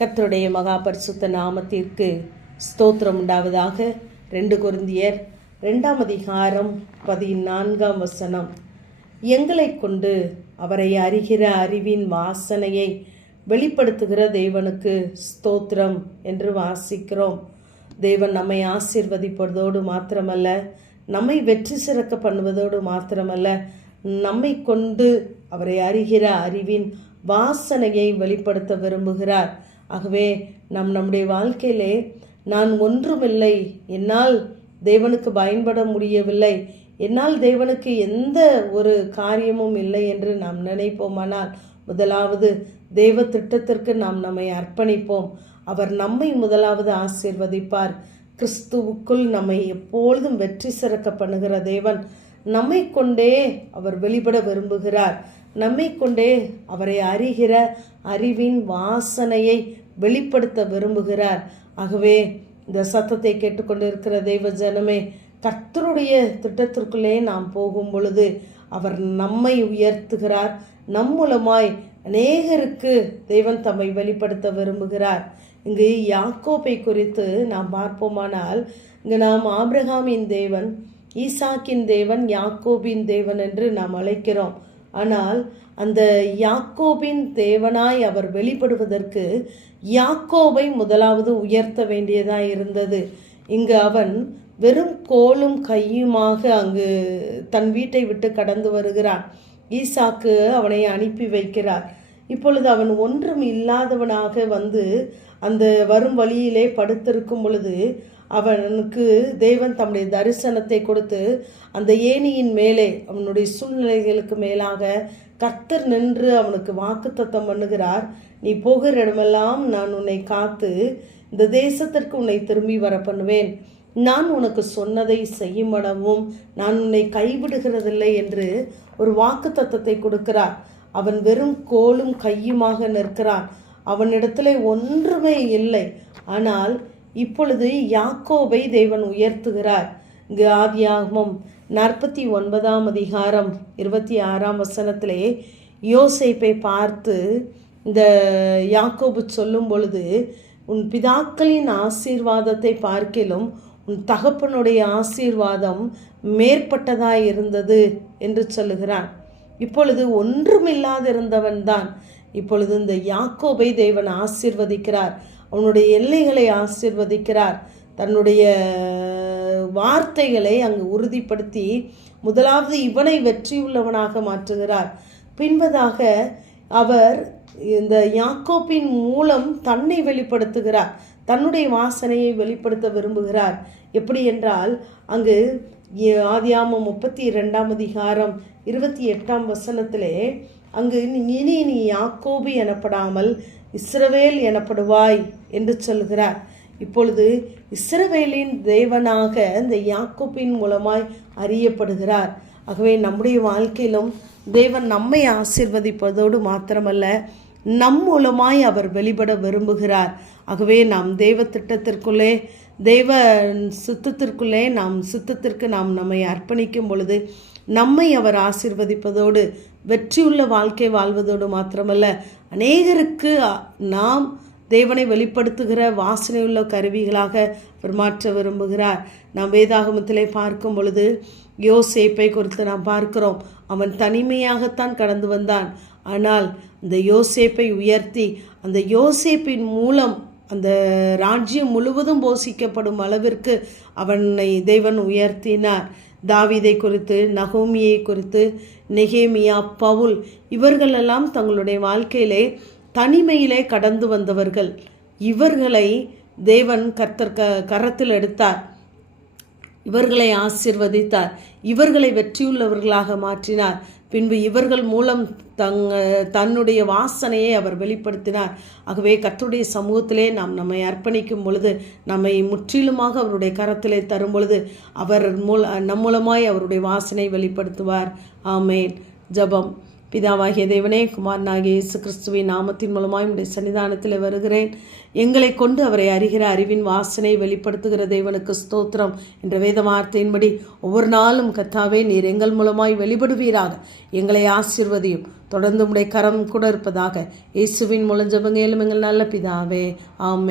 கர்த்தருடைய மகா பரிசுத்த நாமத்திற்கு ஸ்தோத்திரம் உண்டாவதாக. 2 கொரிந்தியர் 2ஆம் அதிகாரம் 14ஆம் வசனம். எங்களை கொண்டு அவரை அறிகிற அறிவின் வாசனையை வெளிப்படுத்துகிற தேவனுக்கு ஸ்தோத்திரம் என்று வாசிக்கிறோம். தேவன் நம்மை ஆசீர்வதிப்பதோடு மாத்திரமல்ல, நம்மை வெற்றி சிறக்க பண்ணுவதோடு மாத்திரமல்ல, நம்மை கொண்டு அவரை அறிகிற அறிவின் வாசனையை வெளிப்படுத்த விரும்புகிறார். ஆகவே நம்முடைய வாழ்க்கையிலே நான் ஒன்றுமில்லை, என்னால் தேவனுக்கு பயன்பட முடியவில்லை, என்னால் தேவனுக்கு எந்த ஒரு காரியமும் இல்லை என்று நாம் நினைப்போமானால், முதலாவது தேவ திட்டத்திற்கு நாம் நம்மை அர்ப்பணிப்போம். அவர் நம்மை முதலாவது ஆசீர்வதிப்பார். கிறிஸ்துவுக்குள் நம்மை எப்பொழுதும் வெற்றி சிறக்க பண்ணுகிற தேவன் நம்மை கொண்டே அவர் வெளிப்பட விரும்புகிறார். நம்மை கொண்டே அவரை அறிகிற அறிவின் வாசனையை வெளிப்படுத்த விரும்புகிறார். ஆகவே இந்த சத்தத்தை கேட்டுக்கொண்டிருக்கிற தெய்வ ஜனமே, கர்த்தருடைய திட்டத்திற்குள்ளே நாம் போகும் பொழுது அவர் நம்மை உயர்த்துகிறார். நம் மூலமாய் அநேகருக்கு தேவன் தம்மை வெளிப்படுத்த விரும்புகிறார். இங்கு யாக்கோபை குறித்து நாம் பார்ப்போமானால், இங்கு நாம் ஆபிரகாமின் தேவன், ஈசாக்கின் தேவன், யாக்கோபின் தேவன் என்று நாம் அழைக்கிறோம். ஆனால் அந்த யாக்கோபின் தேவனாய் அவர் வெளிப்படுவதற்கு யாக்கோபை முதலாவது உயர்த்த வேண்டியதாக இருந்தது. இங்கு அவன் வெறும் கோலும் கையுமாக அங்கு தன் வீட்டை விட்டு கடந்து வருகிறான். ஈசாக்கு அவனை அனுப்பி வைக்கிறார். இப்பொழுது அவன் ஒன்றும் இல்லாதவனாக வந்து அந்த வரும் வழியிலே படுத்திருக்கும் பொழுது அவனுக்கு தேவன் தம்முடைய தரிசனத்தை கொடுத்து அந்த ஏணியின் மேலே அவனுடைய சூழ்நிலைகளுக்கு மேலாக கர்த்தர் நின்று அவனுக்கு வாக்குத்தத்தம் பண்ணுகிறார். நீ போகிற இடமெல்லாம் நான் உன்னை காத்து இந்த தேசத்திற்கு உன்னை திரும்பி வர பண்ணுவேன், நான் உனக்கு சொன்னதை செய்யுமடவும் நான் உன்னை கைவிடுகிறதில்லை என்று ஒரு வாக்குத்தத்தத்தை கொடுக்கிறார். அவன் வெறும் கோலும் கையுமாக நிற்கிறான். அவனிடத்துல ஒன்றுமே இல்லை. ஆனால் இப்பொழுது யாக்கோபை தேவன் உயர்த்துகிறார். இங்கு ஆதியாகமம் 49ஆம் அதிகாரம் 26ஆம் வசனத்திலே யோசேப்பை பார்த்து இந்த யாக்கோபு சொல்லும் பொழுது, உன் பிதாக்களின் ஆசீர்வாதத்தை பார்க்கிலும் உன் தகப்பனுடைய ஆசீர்வாதம் மேற்பட்டதாய் இருந்தது என்று சொல்லுகிறான். இப்பொழுது ஒன்றுமில்லாதிருந்தவன் தான் இப்பொழுது இந்த யாக்கோபை தேவன் ஆசீர்வதிக்கிறார். அவனுடைய எல்லைகளை ஆசீர்வதிக்கிறார். தன்னுடைய வார்த்தைகளை அங்கு உறுதிப்படுத்தி முதலாவது இவனை வெற்றியுள்ளவனாக மாற்றுகிறார். பின்பதாக அவர் இந்த யாக்கோபின் மூலம் தன்னை வெளிப்படுத்துகிறார். தன்னுடைய வாசனையை வெளிப்படுத்த விரும்புகிறார். எப்படி என்றால், அங்கு ஆதியாகமம் 32ஆம் அதிகாரம் 28ஆம் வசனத்திலே அங்கு இனி நீ யாக்கோபு எனப்படாமல் இஸ்ரவேல் எனப்படுவாய் என்று சொல்கிறார். இப்பொழுது இஸ்ரவேலின் தேவனாக இந்த யாக்கோபின் மூலமாய் அறியப்படுகிறார். ஆகவே நம்முடைய வாழ்க்கையிலும் தேவன் நம்மை ஆசீர்வதிப்பதோடு மாத்திரமல்ல, நம் மூலமாய் அவர் வெளிப்பட விரும்புகிறார். ஆகவே நாம் தேவ திட்டத்திற்குள்ளே, தெய்வ சித்தத்திற்குள்ளே சித்தத்திற்கு நாம் நம்மை அர்ப்பணிக்கும் பொழுது நம்மை அவர் ஆசீர்வதிப்பதோடு வெற்றியுள்ள வாழ்க்கை வாழ்வதோடு மாத்திரமல்ல, அநேகருக்கு நாம் தேவனை வெளிப்படுத்துகிற வாசனையுள்ள கருவிகளாக அவர் மாற்ற விரும்புகிறார். நாம் வேதாகமத்திலே பார்க்கும் பொழுது யோசேப்பை குறித்து நாம் பார்க்கிறோம். அவன் தனிமையாகத்தான் கடந்து வந்தான். ஆனால் அந்த யோசேப்பை உயர்த்தி அந்த யோசேப்பின் மூலம் அந்த ராஜ்யம் முழுவதும் போஷிக்கப்படும் அளவிற்கு அவனை தேவன் உயர்த்தினார். தாவீதை குறித்து, நகோமியை குறித்து, நெகேமியா, பவுல் இவர்களெல்லாம் தங்களுடைய வாழ்க்கையிலே தனிமையிலே கடந்து வந்தவர்கள். இவர்களை தேவன் கரத்தில் எடுத்தார். இவர்களை ஆசீர்வதித்தார். இவர்களை வெற்றியுள்ளவர்களாக மாற்றினார். பின்பு இவர்கள் மூலம் தன்னுடைய வாசனையை அவர் வெளிப்படுத்தினார். ஆகவே கர்த்தருடைய சமூகத்திலே நாம் நம்மை அர்ப்பணிக்கும் பொழுது, நம்மை முற்றிலுமாக அவருடைய கரத்திலே தரும் பொழுது அவர் நம் மூலமாய் அவருடைய வாசனை வெளிப்படுத்துவார். ஆமேன். ஜெபம். பிதாவாகிய தேவனே, குமாரனாகிய இயேசு கிறிஸ்துவின் நாமத்தின் மூலமாய் உடைய சன்னிதானத்தில் வருகிறேன். எங்களை கொண்டு அவரை அறிகிற அறிவின் வாசனை வெளிப்படுத்துகிற தேவனுக்கு ஸ்தோத்திரம் என்ற வேத வார்த்தையின்படி ஒவ்வொரு நாளும் கர்த்தாவே, நீர் எங்கள் மூலமாய் வெளிப்படுவீராக. எங்களை ஆசீர்வதியும். தொடர்ந்து உடைய கரம் கூட இருப்பதாக. இயேசுவின் மூலம் ஜெபங்க எங்கள் நல்ல பிதாவே, ஆமென்.